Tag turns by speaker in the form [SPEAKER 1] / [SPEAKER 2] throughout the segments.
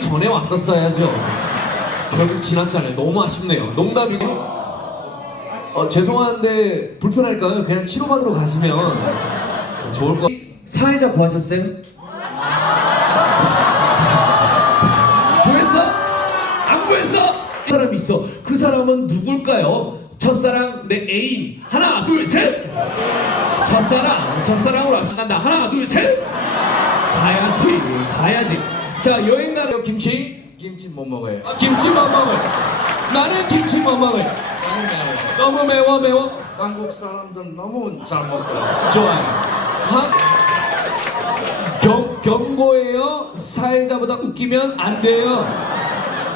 [SPEAKER 1] 전에 왔었어야죠. 결국 지났잖아요. 너무 아쉽네요. 농담이고. 어, 죄송한데 불편할까요? 그냥 치료받으러 가시면 좋을 것. 사회자 구하셨어요? 구했어? 안 구했어? 사람 있어. 그 사람은 누굴까요? 첫사랑 내 애인. 하나 둘 셋. 첫사랑 첫사랑으로 앞서간다. 하나 둘 셋. 가야지 가야지. 자 여행 가요 김치.
[SPEAKER 2] 김치 못 먹어요.
[SPEAKER 1] 아, 김치 못 먹어요. 나는 김치 못 먹어요.
[SPEAKER 2] 너무 매워요.
[SPEAKER 1] 너무 매워 매워.
[SPEAKER 2] 한국 사람들 너무 잘 먹어요.
[SPEAKER 1] 좋아요. 한 경, 경고예요. 사회자보다 웃기면 안 돼요.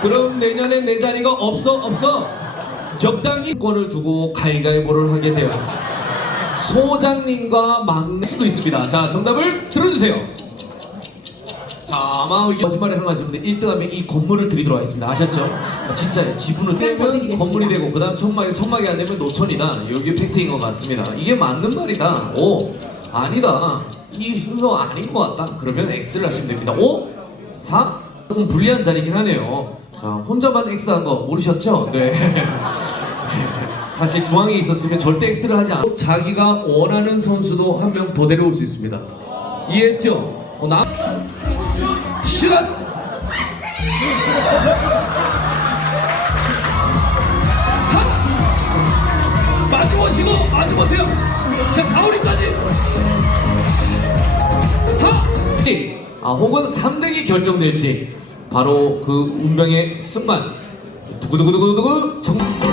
[SPEAKER 1] 그럼 내년에 내 자리가 없어 없어. 적당히 권을 두고 가위가위보를 하게 되었습니다. 소장님과 막내 수도 있습니다. 자 정답을 들어주세요. 자 아마 이게 거짓말 예상하시는 분들 1등하면 이 건물을 드리도록 하겠습니다. 아셨죠? 아, 진짜 지분을 떼면. 건물이 되고 그 다음 천막에 천막이 안 되면 노천이다. 여기 팩트인 것 같습니다. 이게 맞는 말이다. 오 아니다. 이 순서 아닌 것 같다. 그러면 X를 하시면 됩니다. 5, 4 조금 불리한 자리긴 하네요. 자 혼자만 X한 거 모르셨죠? 네. 사실 중앙에 있었으면 절대 X를 하지 않고 자기가 원하는 선수도 한 명 더 데려올 수 있습니다. 이해했죠? 어, 나 시간 하! 마주보시고 마주보세요. 자 가오리까지 하! 아 혹은 3등이 결정될지 바로 그 운명의 순간 두구두구두구두구 정.